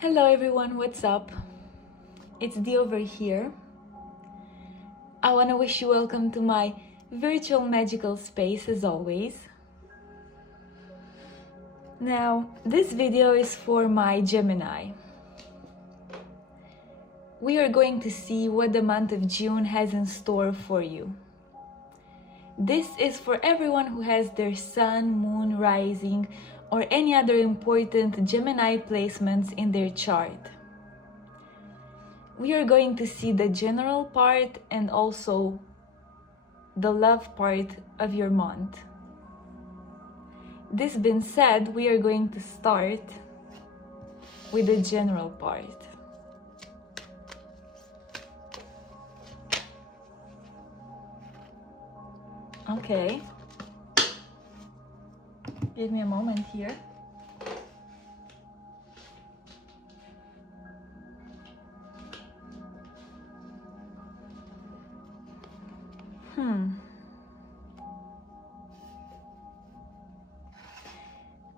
Hello everyone, what's up? It's Dee over here. I want to wish you welcome to my virtual magical space as always. Now, this video is for my Gemini. We are going to see what the month of June has in store for you. This is for everyone who has their sun, moon, rising, or any other important Gemini placements in their chart. We are going to see the general part and also the love part of your month. This being said, we are going to start with the general part. Okay. Give me a moment here.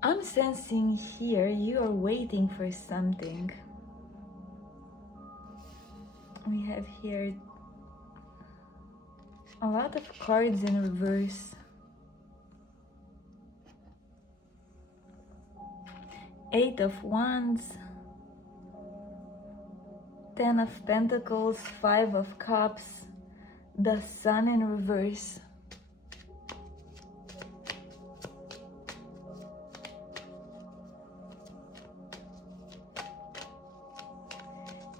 I'm sensing here you are waiting for something. We have here a lot of cards in reverse. 8 of Wands, 10 of Pentacles, 5 of Cups, the Sun in reverse.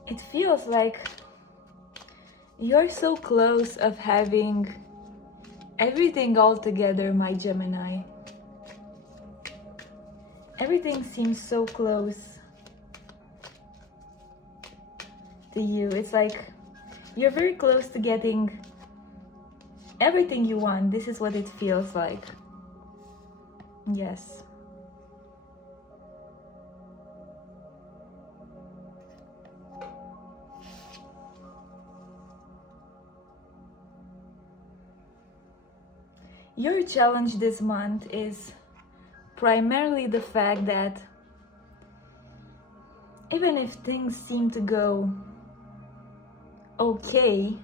It feels like you're so close of having everything all together, my Gemini. Everything seems so close to you. It's like you're very close to getting everything you want. This is what it feels like. Yes. Your challenge this month is primarily the fact that even if things seem to go okay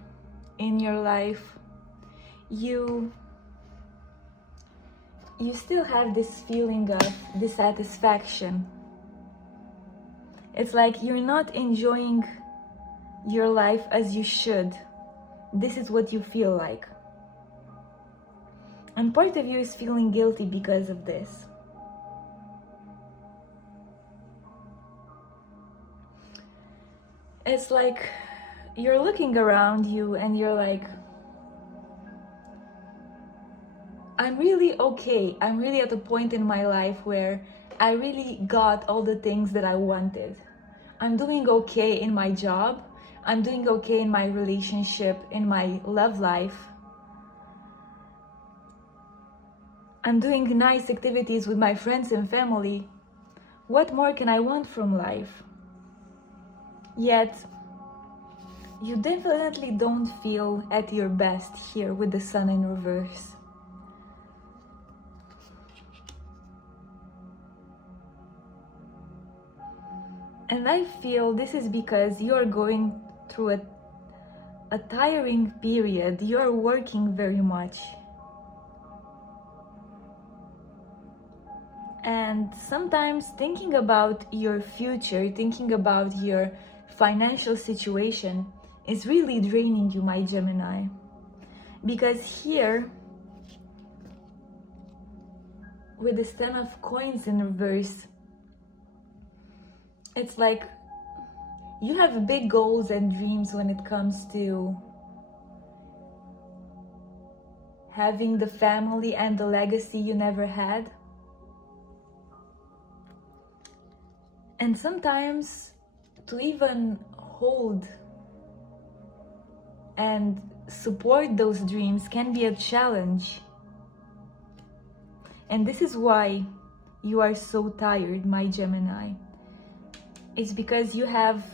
in your life, you still have this feeling of dissatisfaction. It's like you're not enjoying your life as you should. This is what you feel like. And part of you is feeling guilty because of this. It's like you're looking around you and you're like, I'm really okay. I'm really at a point in my life where I really got all the things that I wanted. I'm doing okay in my job. I'm doing okay in my relationship, in my love life. I'm doing nice activities with my friends and family. What more can I want from life? Yet, you definitely don't feel at your best here with the Sun in reverse. And I feel this is because you're going through a tiring period. You're working very much. And sometimes thinking about your future, thinking about your financial situation is really draining you, my Gemini. Because here, with this 10 of Coins in reverse, it's like you have big goals and dreams when it comes to having the family and the legacy you never had. And sometimes to even hold and support those dreams can be a challenge. And this is why you are so tired, my Gemini. It's because you have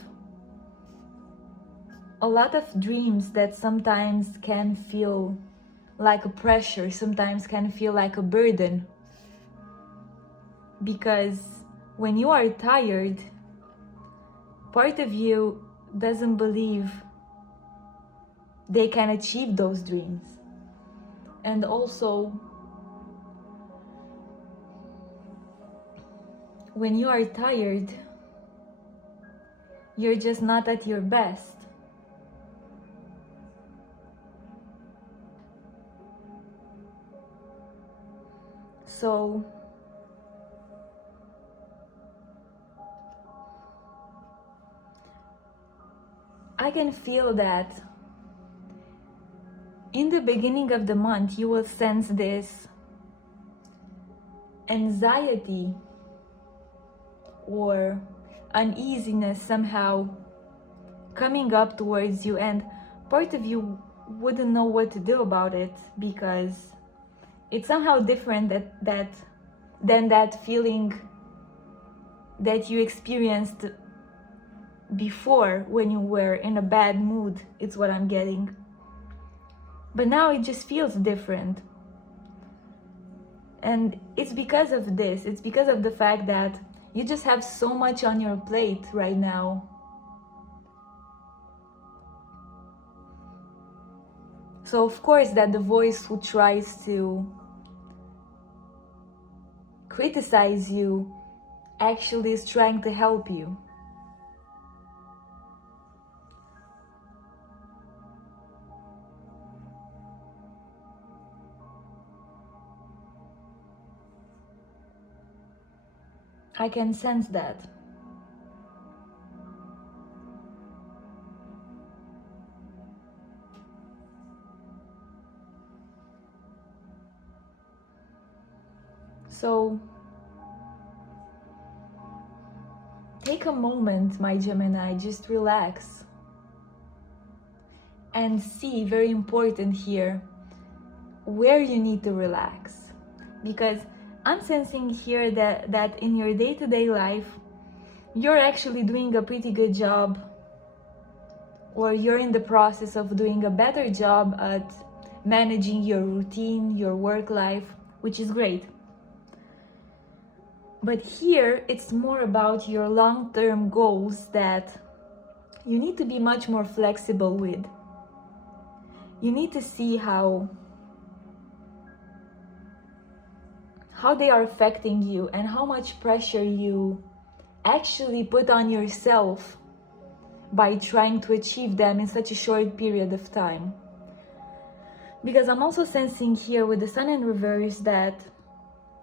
a lot of dreams that sometimes can feel like a pressure, sometimes can feel like a burden. Because when you are tired, part of you doesn't believe they can achieve those dreams. And also, when you are tired, you're just not at your best. So I can feel that in the beginning of the month you will sense this anxiety or uneasiness somehow coming up towards you, and part of you wouldn't know what to do about it because it's somehow different than that feeling that you experienced before when you were in a bad mood. It's what I'm getting. But now it just feels different. And it's because of this. It's because of the fact that you just have so much on your plate right now. So of course that the voice who tries to criticize you actually is trying to help you. I can sense that. So take a moment, my Gemini, just relax and see, very important here, where you need to relax. Because I'm sensing here that in your day-to-day life, you're actually doing a pretty good job, or you're in the process of doing a better job at managing your routine, your work life, which is great. But here, it's more about your long-term goals that you need to be much more flexible with. You need to see how they are affecting you and how much pressure you actually put on yourself by trying to achieve them in such a short period of time. Because I'm also sensing here with the Sun in reverse that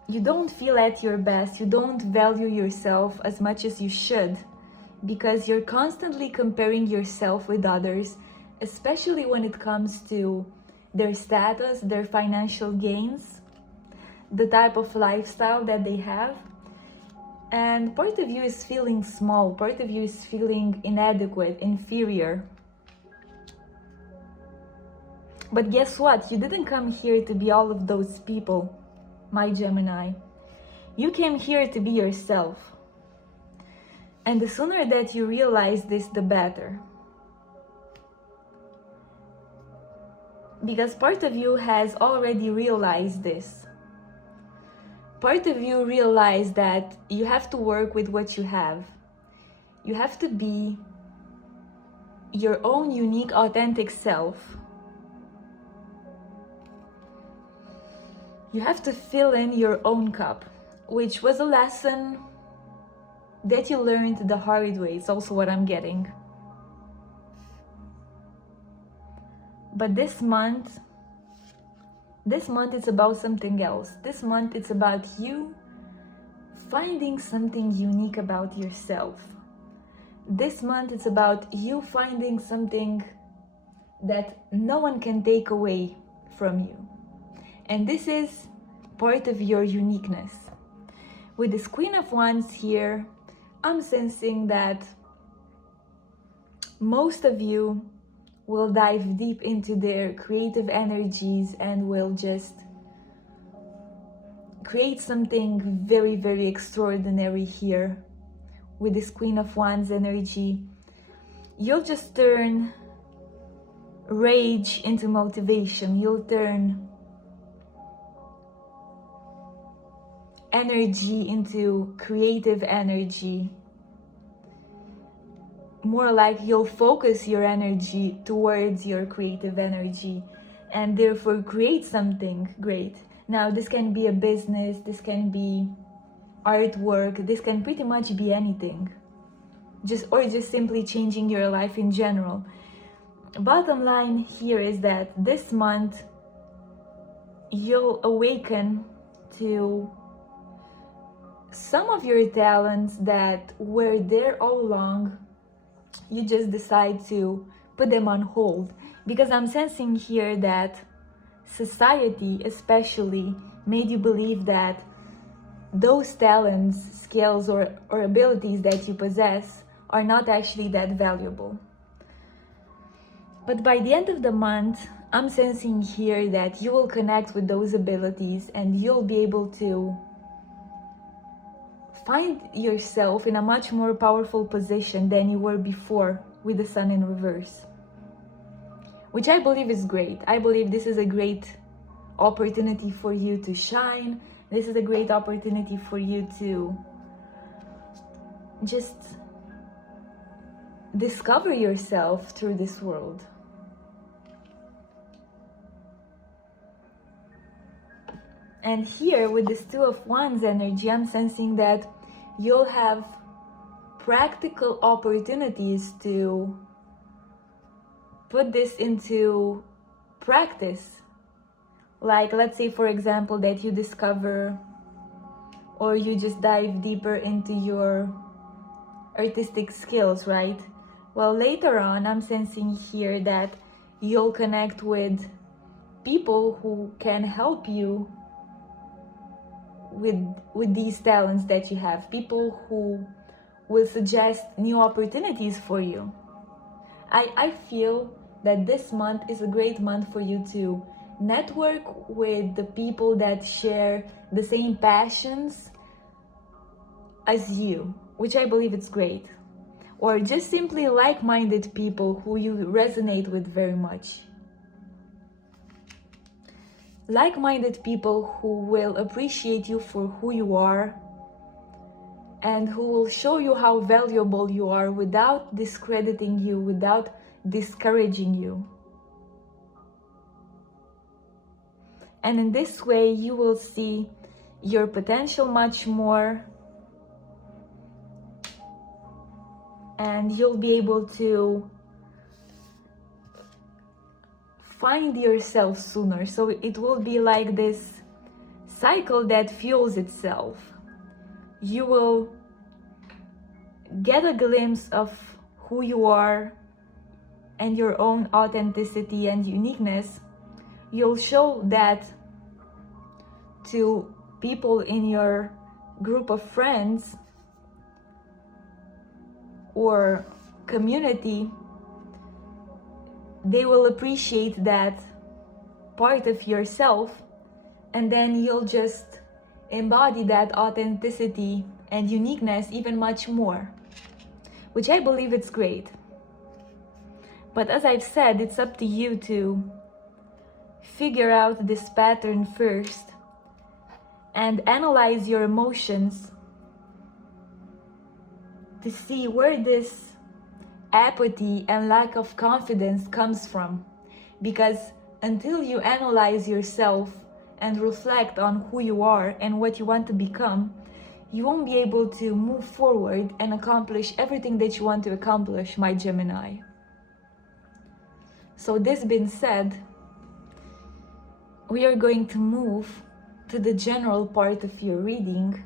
you don't feel at your best, you don't value yourself as much as you should, because you're constantly comparing yourself with others, especially when it comes to their status, their financial gains, the type of lifestyle that they have. And part of you is feeling small, part of you is feeling inadequate, inferior. But guess what? You didn't come here to be all of those people, my Gemini. You came here to be yourself. And the sooner that you realize this, the better. Because part of you has already realized this. Part of you realized that you have to work with what you have. You have to be your own unique, authentic self. You have to fill in your own cup, which was a lesson that you learned the hard way. It's also what I'm getting. But this month it's about something else. This month it's about you finding something unique about yourself. This month it's about you finding something that no one can take away from you. And this is part of your uniqueness. With this Queen of Wands here, I'm sensing that most of you will dive deep into their creative energies and will just create something very, very extraordinary here. With this Queen of Wands energy, you'll just turn rage into motivation. You'll turn energy into creative energy. more like you'll focus your energy towards your creative energy and therefore create something great. Now, this can be a business, this can be artwork, this can pretty much be anything. Just simply changing your life in general. Bottom line here is that this month you'll awaken to some of your talents that were there all along. You just decide to put them on hold, because I'm sensing here that society especially made you believe that those talents, skills, or abilities that you possess are not actually that valuable. But by the end of the month, I'm sensing here that you will connect with those abilities and you'll be able to find yourself in a much more powerful position than you were before with the sun in reverse. Which I believe is great. I believe this is a great opportunity for you to shine. This is a great opportunity for you to just discover yourself through this world. And here with this Two of Wands energy, I'm sensing that you'll have practical opportunities to put this into practice. Like, let's say, for example, that you discover or you just dive deeper into your artistic skills, right? Well, later on, I'm sensing here that you'll connect with people who can help you with these talents that you have, people who will suggest new opportunities for you. I feel that this month is a great month for you to network with the people that share the same passions as you, which I believe is great. Or just simply like-minded people who you resonate with very much. Like-minded people who will appreciate you for who you are and who will show you how valuable you are without discrediting you, without discouraging you. And in this way, you will see your potential much more, and you'll be able to find yourself sooner. So it will be like this cycle that fuels itself. You will get a glimpse of who you are and your own authenticity and uniqueness. You'll show that to people in your group of friends or community. They will appreciate that part of yourself, and then you'll just embody that authenticity and uniqueness even much more, which I believe it's great. But as I've said, it's up to you to figure out this pattern first and analyze your emotions to see where this apathy and lack of confidence comes from. Because until you analyze yourself and reflect on who you are and what you want to become, you won't be able to move forward and accomplish everything that you want to accomplish, my Gemini. So this being said, we are going to move to the general part of your reading.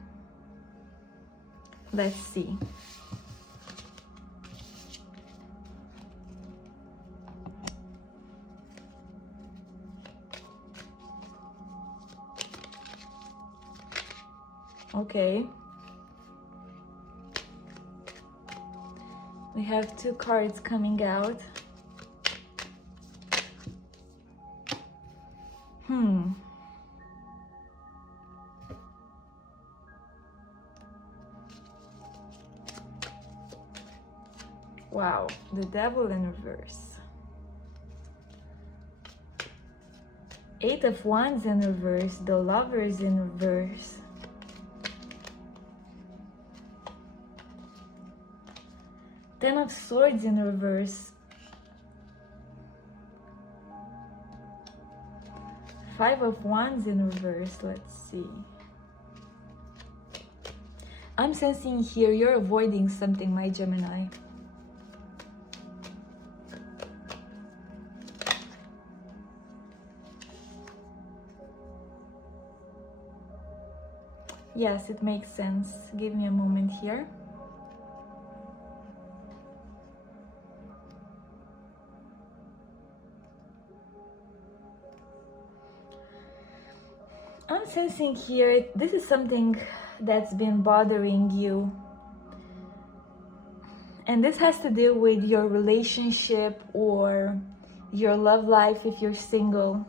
Let's see. Okay. We have two cards coming out. Wow, the Devil in reverse. Eight of Wands in reverse, the Lovers in reverse. Ten of Swords in reverse. Five of Wands in reverse. Let's see. I'm sensing here you're avoiding something, my Gemini. Yes, it makes sense. Give me a moment here. I'm sensing here, this is something that's been bothering you. And this has to do with your relationship or your love life if you're single.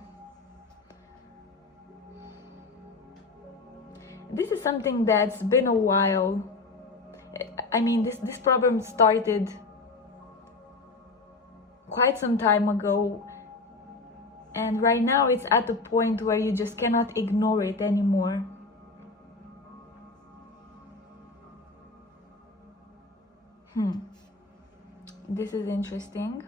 This is something that's been a while. I mean, this problem started quite some time ago. And right now it's at the point where you just cannot ignore it anymore. This is interesting.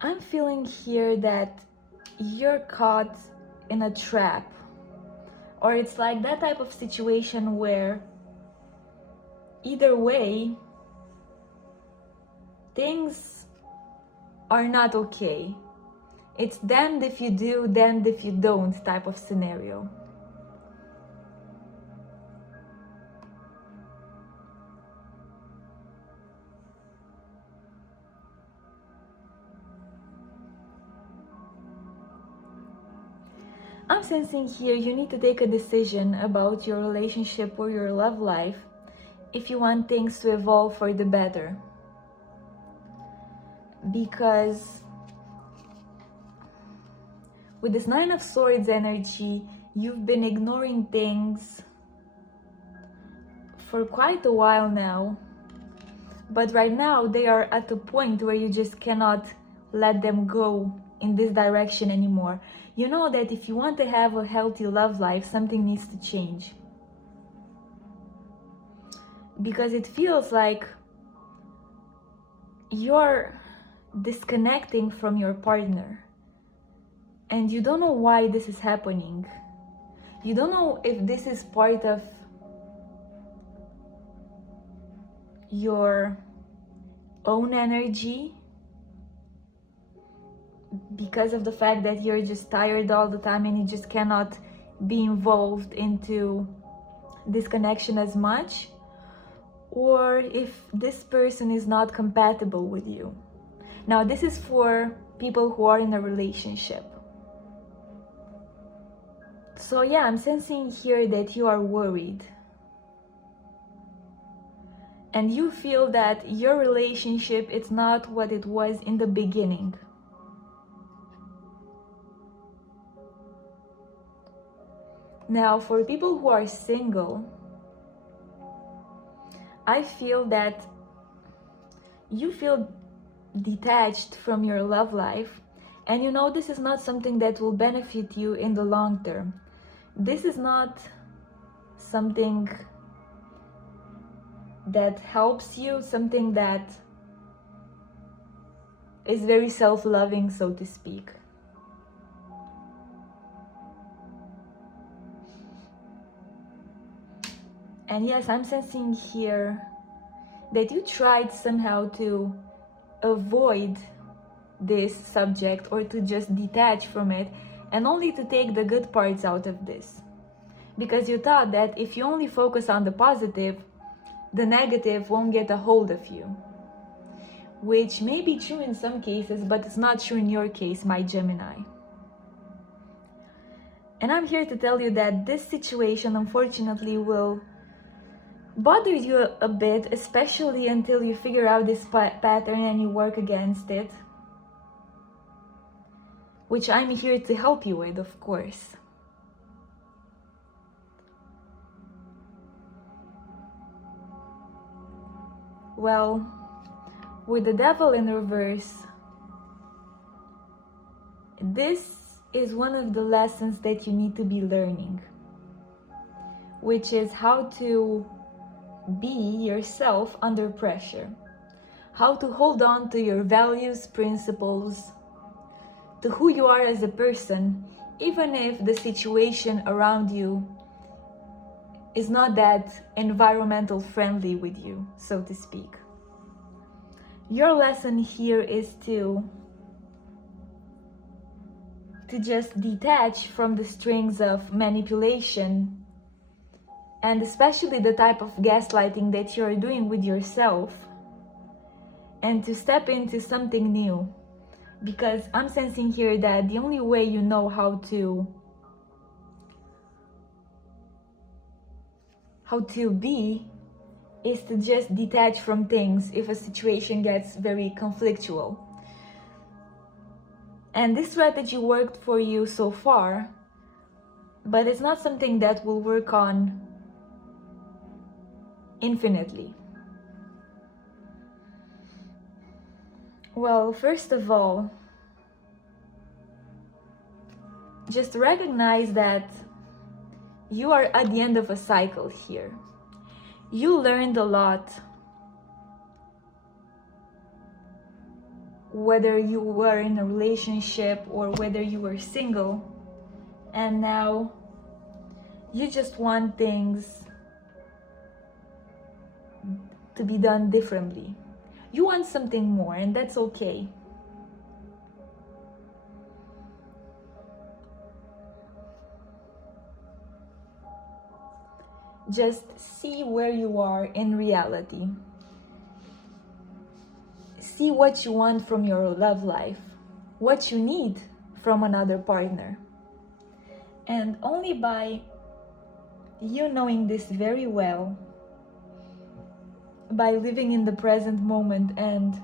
I'm feeling here that you're caught in a trap. Or it's like that type of situation where either way, things are not okay. It's damned if you do, damned if you don't type of scenario. I'm sensing here you need to take a decision about your relationship or your love life if you want things to evolve for the better. Because with this Nine of Swords energy, you've been ignoring things for quite a while now. But right now they are at the point where you just cannot let them go in this direction anymore. You know that if you want to have a healthy love life, something needs to change. Because it feels like you're disconnecting from your partner. And you don't know why this is happening. You don't know if this is part of your own energy, because of the fact that you're just tired all the time and you just cannot be involved into this connection as much, or if this person is not compatible with you. Now, this is for people who are in a relationship. So yeah, I'm sensing here that you are worried. And you feel that your relationship is not what it was in the beginning. Now, for people who are single, I feel that you feel detached from your love life, and you know this is not something that will benefit you in the long term. This is not something that helps you, something that is very self-loving, so to speak. And yes, I'm sensing here that you tried somehow to avoid this subject or to just detach from it and only to take the good parts out of this. Because you thought that if you only focus on the positive, the negative won't get a hold of you. Which may be true in some cases, but it's not true in your case, my Gemini. And I'm here to tell you that this situation, unfortunately, will bother you a bit, especially until you figure out this pattern and you work against it. Which I'm here to help you with, of course. Well, with the Devil in reverse, this is one of the lessons that you need to be learning. which is how to be yourself under pressure, how to hold on to your values, principles, to who you are as a person, even if the situation around you is not that environmental friendly with you, so to speak. Your lesson here is to just detach from the strings of manipulation, and especially the type of gaslighting that you're doing with yourself, and to step into something new. Because I'm sensing here that the only way you know how to be is to just detach from things if a situation gets very conflictual. And this strategy worked for you so far, but it's not something that will work on infinitely. Well, first of all, just recognize that you are at the end of a cycle here. You learned a lot, whether you were in a relationship or whether you were single, and now you just want things to be done differently. You want something more, and that's okay. Just see where you are in reality. See what you want from your love life, what you need from another partner. And only by you knowing this very well, by living in the present moment and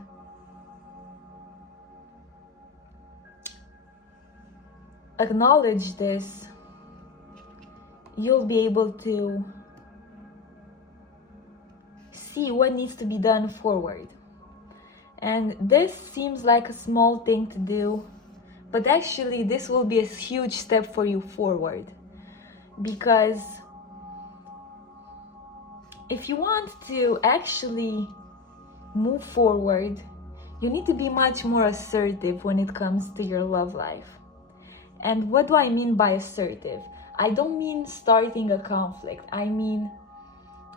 acknowledge this, you'll be able to see what needs to be done forward. And this seems like a small thing to do, but actually this will be a huge step for you forward. Because if you want to actually move forward, you need to be much more assertive when it comes to your love life. And what do I mean by assertive? I don't mean starting a conflict. I mean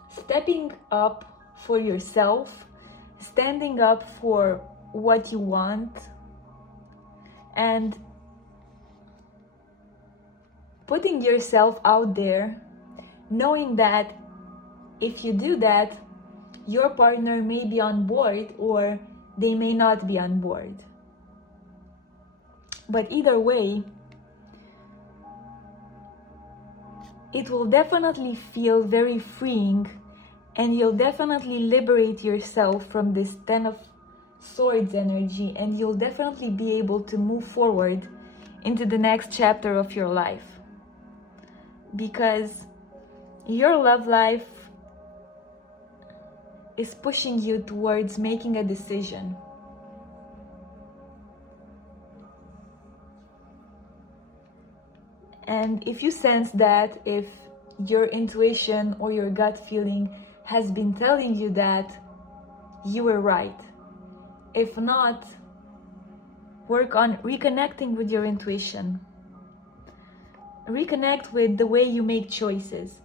stepping up for yourself, standing up for what you want, and putting yourself out there, knowing that if you do that, your partner may be on board or they may not be on board. But either way, it will definitely feel very freeing, and you'll definitely liberate yourself from this 10 of Swords energy, and you'll definitely be able to move forward into the next chapter of your life. Because your love life is pushing you towards making a decision. And if you sense that, if your intuition or your gut feeling has been telling you that, you were right. If not, work on reconnecting with your intuition. Reconnect with the way you make choices.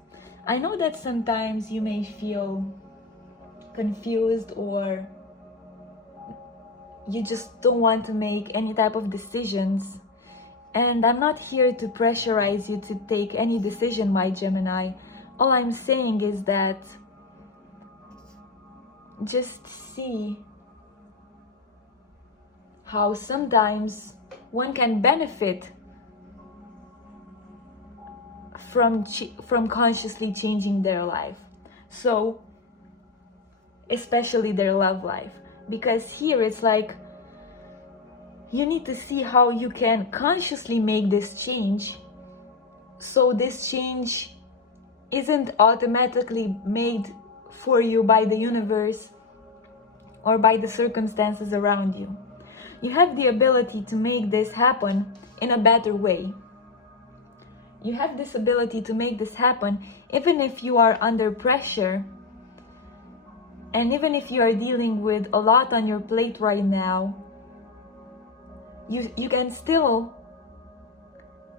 I know that sometimes you may feel confused, or you just don't want to make any type of decisions. And I'm not here to pressurize you to take any decision, my Gemini. All I'm saying is that just see how sometimes one can benefit from consciously changing their life. So, especially their love life. Because here it's like, you need to see how you can consciously make this change, so this change isn't automatically made for you by the universe or by the circumstances around you. You have the ability to make this happen in a better way. You have this ability to make this happen, even if you are under pressure, and even if you are dealing with a lot on your plate right now. You can still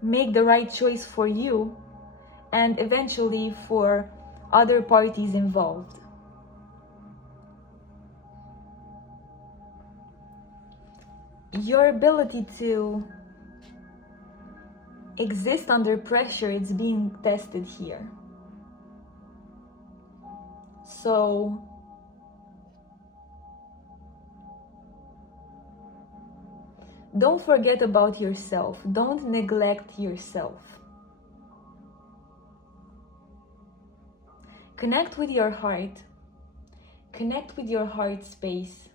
make the right choice for you and eventually for other parties involved. Your ability to exist under pressure is being tested here. So don't forget about yourself. Don't neglect yourself. Connect with your heart. Connect with your heart space.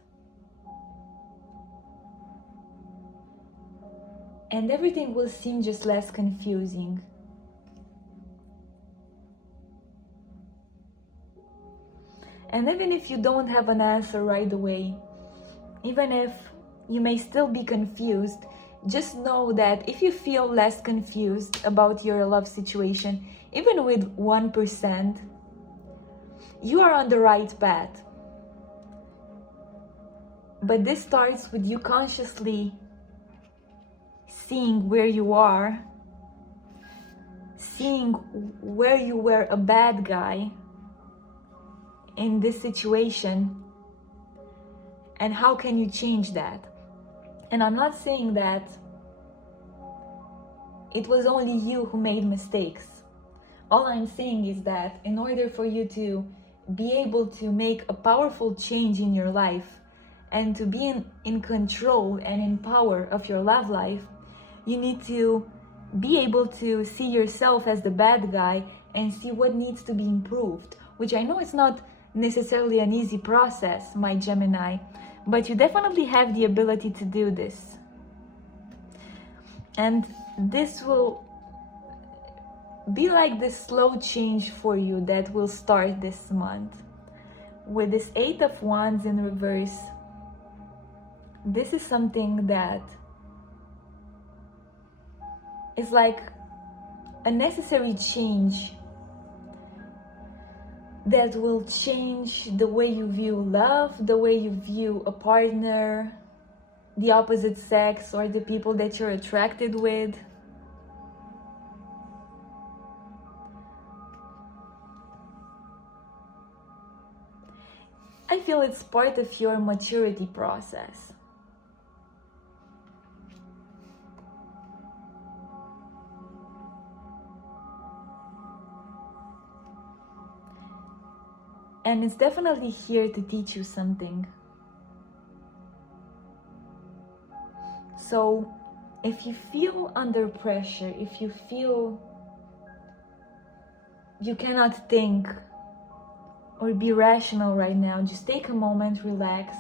And everything will seem just less confusing. And even if you don't have an answer right away, even if you may still be confused, just know that if you feel less confused about your love situation, even with 1%, you are on the right path. But this starts with you consciously seeing where you are, seeing where you were a bad guy in this situation, and how can you change that. And I'm not saying that it was only you who made mistakes. All I'm saying is that in order for you to be able to make a powerful change in your life and to be in control and in power of your love life, you need to be able to see yourself as the bad guy and see what needs to be improved, which I know it's not necessarily an easy process, my Gemini, but you definitely have the ability to do this. And this will be like this slow change for you that will start this month. With this 8 of Wands in reverse, this is something that is like a necessary change that will change the way you view love, the way you view a partner, the opposite sex, or the people that you're attracted with. I feel it's part of your maturity process. And it's definitely here to teach you something. So, if you feel under pressure, if you feel you cannot think or be rational right now, just take a moment, relax,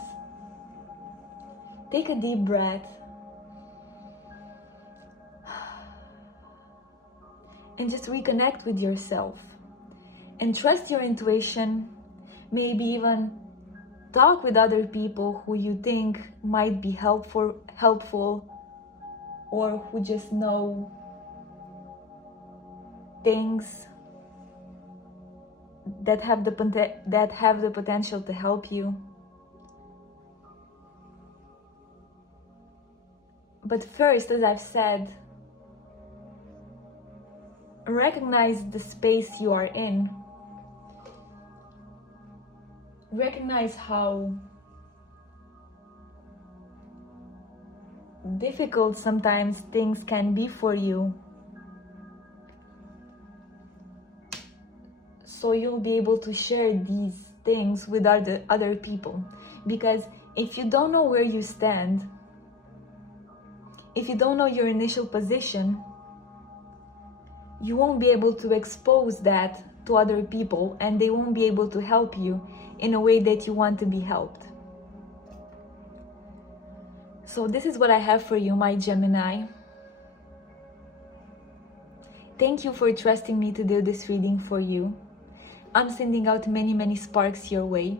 take a deep breath, and just reconnect with yourself. And trust your intuition. Maybe even talk with other people who you think might be helpful, or who just know things that have the potential to help you. But first, as I've said, recognize the space you are in. Recognize how difficult sometimes things can be for you, so you'll be able to share these things with other people. Because if you don't know where you stand, if you don't know your initial position, you won't be able to expose that to other people, and they won't be able to help you in a way that you want to be helped. So this is what I have for you, my Gemini. Thank you for trusting me to do this reading for you. I'm sending out many sparks your way.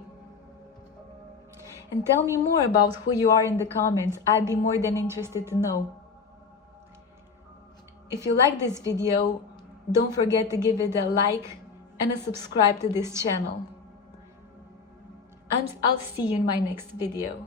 And tell me more about who you are in the comments. I'd be more than interested to know. If you like this video, don't forget to give it a like and a subscribe to this channel. I'll see you in my next video.